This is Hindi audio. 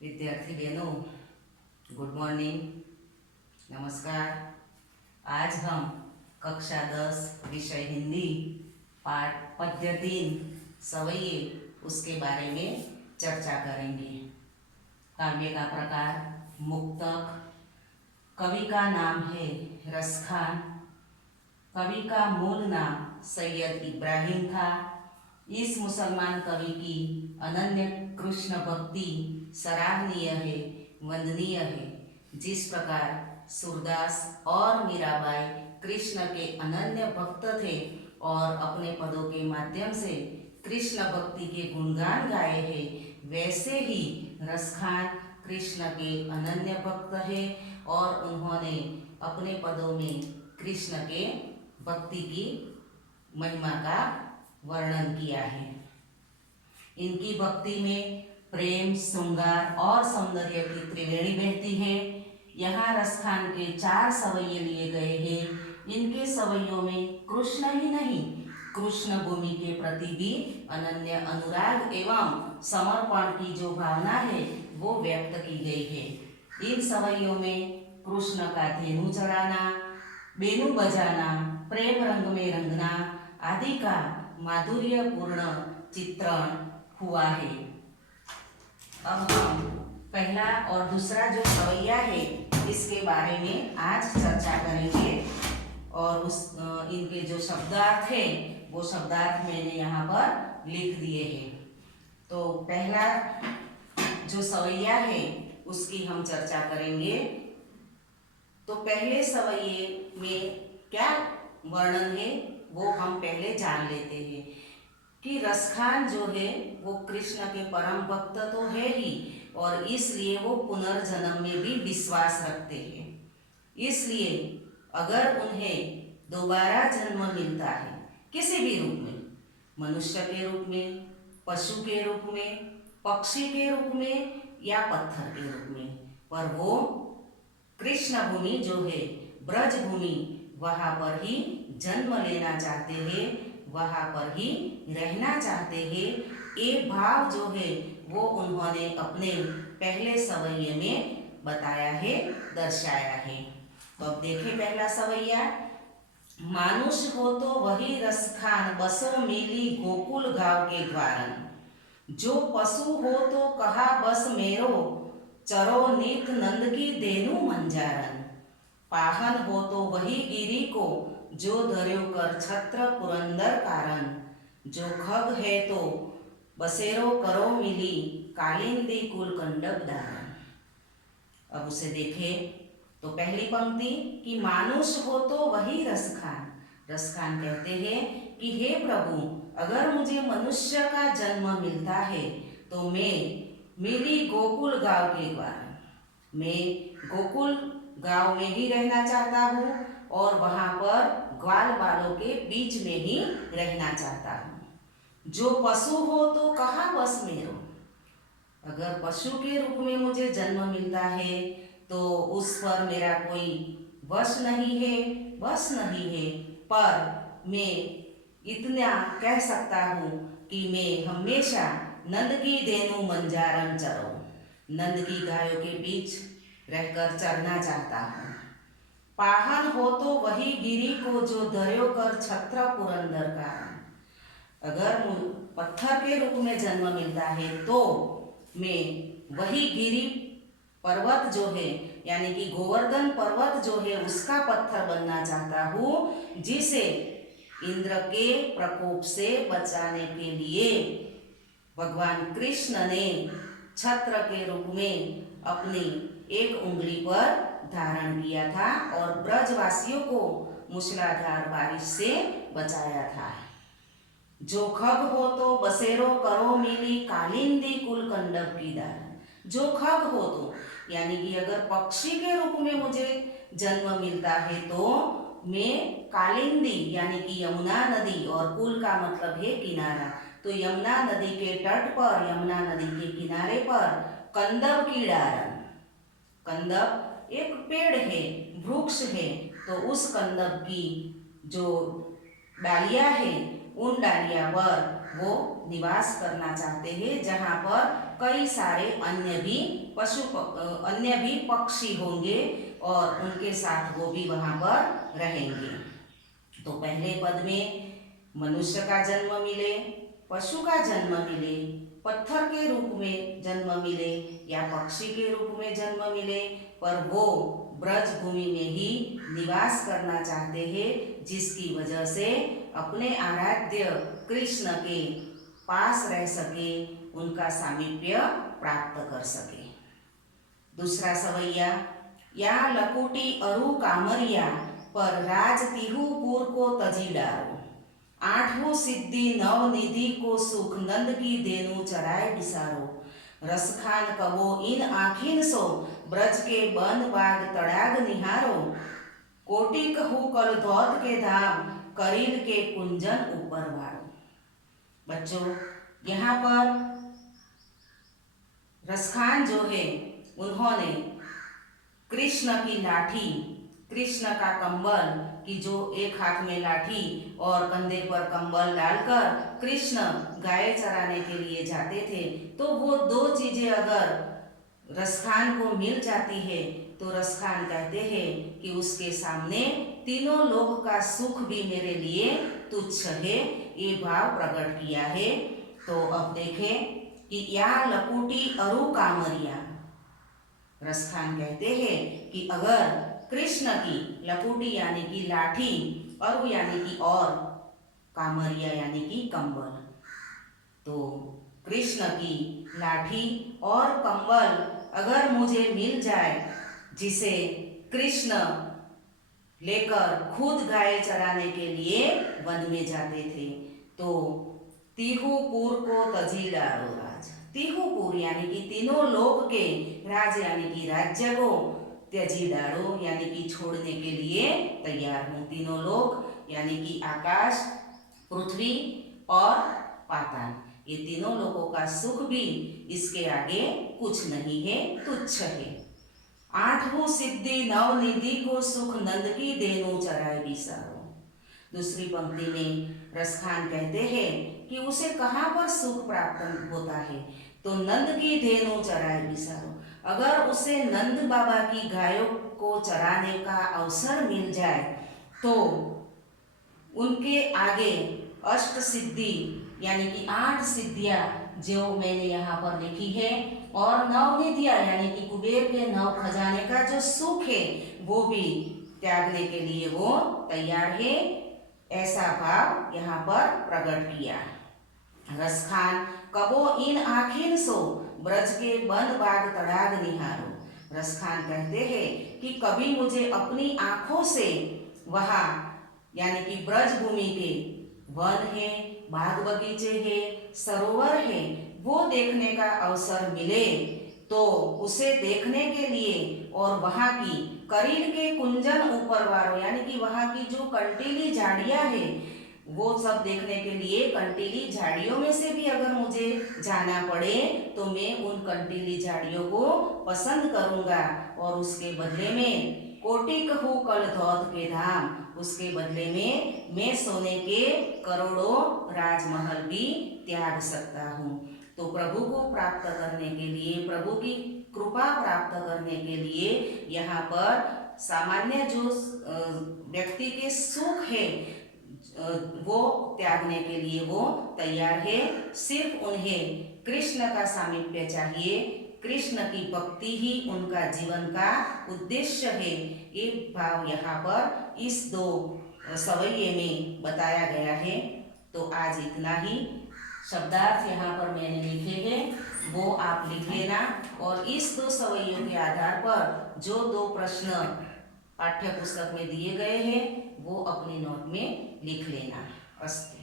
विद्यार्थी बहनों, गुड मॉर्निंग, नमस्कार। आज हम कक्षा 10 विषय हिंदी पाठ पद्य 3 सवये उसके बारे में चर्चा करेंगे। काव्य का प्रकार मुक्तक। कवि का नाम है रसखान। कवि का मूल नाम सैयद इब्राहिम था। इस मुसलमान कवि की अनन्य कृष्ण भक्ति सराहनीय है, वंदनीय है। जिस प्रकार सूरदास और मीराबाई कृष्ण के अनन्य भक्त थे और अपने पदों के माध्यम से कृष्ण भक्ति के गुणगान गाए हैं, वैसे ही रसखान कृष्ण के अनन्य भक्त है और उन्होंने अपने पदों में कृष्ण के भक्ति की महिमा का वर्णन किया है। इनकी भक्ति में प्रेम, श्रृंगार और सौंदर्य की त्रिवेणी बहती है। यहाँ रसखान के 4 सवैये लिए गए हैं। इनके सवैयों में कृष्ण ही नहीं, कृष्ण भूमि के प्रति भी अनन्य अनुराग एवं समर्पण की जो भावना है वो व्यक्त की गई है। इन सवैयों में कृष्ण का धेनु चढ़ाना, बेनु बजाना, प्रेम रंग में रंगना आदि का माधुर्यपूर्ण चित्रण हुआ है। अब हम पहला और दूसरा जो सवैया है इसके बारे में आज चर्चा करेंगे और इनके जो शब्दार्थ है वो शब्दार्थ मैंने यहाँ पर लिख दिए हैं। तो पहला जो सवैया है उसकी हम चर्चा करेंगे। तो पहले सवैये में क्या वर्णन है वो हम पहले जान लेते हैं कि रसखान जो है वो कृष्ण के परम भक्त तो है ही और इसलिए वो पुनर्जन्म में भी विश्वास रखते हैं। इसलिए अगर उन्हें दोबारा जन्म मिलता है किसी भी रूप में, मनुष्य के रूप में, पशु के रूप में, पक्षी के रूप में या पत्थर के रूप में, पर वो कृष्ण भूमि जो है ब्रज भूमि वहाँ पर ही जन्म लेना चाहते हैं, वहाँ पर ही रहना चाहते हैं। ये भाव जो है वो उन्होंने अपने पहले सवैये में बताया है, दर्शाया है। तो अब देखें पहला सवैया। मानुष हो तो वही रसखान, बसो मेली गोकुल गाँव के द्वारन। जो पशु हो तो कहा बस मेरो, चरो नित नंद की देनु मंजारन। पाहन हो तो वही गिरी को, जो धर्यो कर छत्र पुरंदर कारण। जो खग है तो बसेरो करो मिली, कालिंदी कुल कंडब दारन। अब उसे देखें तो पहली पंक्ति कि मानुष हो तो वही रसखान। रसखान कहते हैं कि हे प्रभु, अगर मुझे मनुष्य का जन्म मिलता है तो मैं मिली गोकुल गांव के द्वार, मैं गोकुल गांव में ही रहना चाहता हूँ और वहाँ पर ग्वाल बालों के बीच में ही रहना चाहता हूँ। जो पशु हो तो कहाँ बस मेरो, अगर पशु के रूप में मुझे जन्म मिलता है तो उस पर मेरा कोई वश नहीं है, बस नहीं है, पर मैं इतना कह सकता हूँ कि मैं हमेशा नंद की धेनु मंजारन चरो, नंद की गायों के बीच रहकर चरना चाहता हूँ। पाहन हो तो वही गिरी को, जो धर्यो कर छत्र पुरंदर कारण। अगर पत्थर के रूप में जन्म मिलता है तो मैं वही गिरी पर्वत जो है यानी कि गोवर्धन पर्वत जो है उसका पत्थर बनना चाहता हूँ, जिसे इंद्र के प्रकोप से बचाने के लिए भगवान कृष्ण ने छत्र के रूप में अपनी एक उंगली पर धारण किया था और ब्रजवासियों को मूसलाधार बारिश से बचाया था। जो खग हो तो बसेरो करो मिली, कालिंदी कुल कंडब की दारन। जो खग हो तो यानी कि अगर पक्षी के रूप में मुझे जन्म मिलता है तो मैं कालिंदी यानी कि यमुना नदी, और कुल का मतलब है किनारा, तो यमुना नदी के तट पर, यमुना नदी के किनारे पर कंदब की डारन, कंदब एक पेड़ है, वृक्ष है, तो उस कंदब की जो डालियां है उन डालियां पर वो निवास करना चाहते हैं, जहाँ पर कई सारे अन्य भी पक्षी होंगे और उनके साथ वो भी वहाँ पर रहेंगे। तो पहले पद में मनुष्य का जन्म मिले, पशु का जन्म मिले, पत्थर के रूप में जन्म मिले या पक्षी के रूप में जन्म मिले, पर वो ब्रज भूमि में ही निवास करना चाहते हैं, जिसकी वजह से अपने आराध्य कृष्ण के पास रह सके, उनका सामीप्य प्राप्त कर सके। दूसरा सवैया, या लकुटी अरु कामरिया पर राज तिहु पुर को तजी डारो, आठों सिद्धि नव निधि को सुख नंद की देनु चराय बिसारो, रसखान कबो इन आखिन सो ब्रज के बन बाग तड़ाग निहारो, कोटि कहू कल धौत के धाम करील के कुंजन ऊपर वारो। बच्चों, यहाँ पर रसखान जो है उन्होंने कृष्ण की लाठी, कृष्ण का कंबल की जो एक हाथ में लाठी और कंधे पर कंबल डालकर कृष्ण गाय चराने के लिए जाते थे, तो वो दो चीजें अगर रसखान को मिल जाती है तो रसखान कहते हैं कि उसके सामने तीनों लोक का सुख भी मेरे लिए तुच्छ है, ये भाव प्रकट किया है। तो अब देखें कि या लकुटी अरु कामरिया, रसखान कहते हैं कि अगर कृष्ण की लकुटी यानी कि लाठी, अरु यानी कि और, कामरिया यानी कि कंबल, तो कृष्ण की लाठी और कंबल अगर मुझे मिल जाए, जिसे कृष्ण लेकर खुद गाय चराने के लिए वन में जाते थे, तो तिहुपुर को तजी डालो राज। तिहुपुर यानी कि तीनों लोक के राज यानी कि राज्य को त्यजी डालो यानी कि छोड़ने के लिए तैयार हूँ। तीनों लोक यानी कि आकाश, पृथ्वी और पाताल, ये तीनों लोगों का सुख भी इसके आगे कुछ नहीं है, तुच्छ है। आठों सिद्धि नव निधि को सुख नंद की देनो चराय बिसारो। दूसरी पंक्ति में रसखान कहते हैं कि उसे कहाँ पर सुख प्राप्त होता है, तो नंद की धेनु चराय बिसारो। अगर उसे नंद बाबा की गायों को चराने का अवसर मिल जाए तो उनके आगे अष्ट सिद्धि यानी कि 8 सिद्धियां जो मैंने यहाँ पर लिखी है, और नवनिधियां यानी कि कुबेर के 9 खजाने का जो सुख है वो भी त्यागने के लिए वो तैयार है, ऐसा भाव यहाँ पर प्रकट किया। रसखान कबो इन आखिन सो ब्रज के वन बाग तड़ाग निहारो। रसखान कहते हैं कि कभी मुझे अपनी आंखों से वहाँ यानी कि ब्रज भूमि के वन है, बाग बगीचे है, सरोवर है, वो देखने का अवसर मिले तो उसे देखने के लिए और वहाँ की करील के कुंजन ऊपर वारो यानी कि वहाँ की जो कंटीली झाड़ियाँ है वो सब देखने के लिए कंटीली झाड़ियों में से भी अगर मुझे जाना पड़े तो मैं उन कंटीली झाड़ियों को पसंद करूँगा, और उसके बदले में कोटि कहूँ कल धौत के धाम, उसके बदले में मैं सोने के करोड़ों राजमहल भी त्याग सकता हूँ। तो प्रभु को प्राप्त करने के लिए, प्रभु की कृपा प्राप्त करने के लिए यहाँ पर सामान्य जो व्यक्ति के सुख है वो त्यागने के लिए वो तैयार है। सिर्फ उन्हें कृष्ण का सामीप्य चाहिए, कृष्ण की भक्ति ही उनका जीवन का उद्देश्य है। ये भाव यहाँ पर इस 2 सवैये में बताया गया है। तो आज इतना ही। शब्दार्थ यहाँ पर मैंने लिखे हैं वो आप लिख लेना, और इस 2 सवैयों के आधार पर जो 2 प्रश्न पाठ्य पुस्तक में दिए गए हैं वो अपनी नोट में लिख लेना। अस्तु।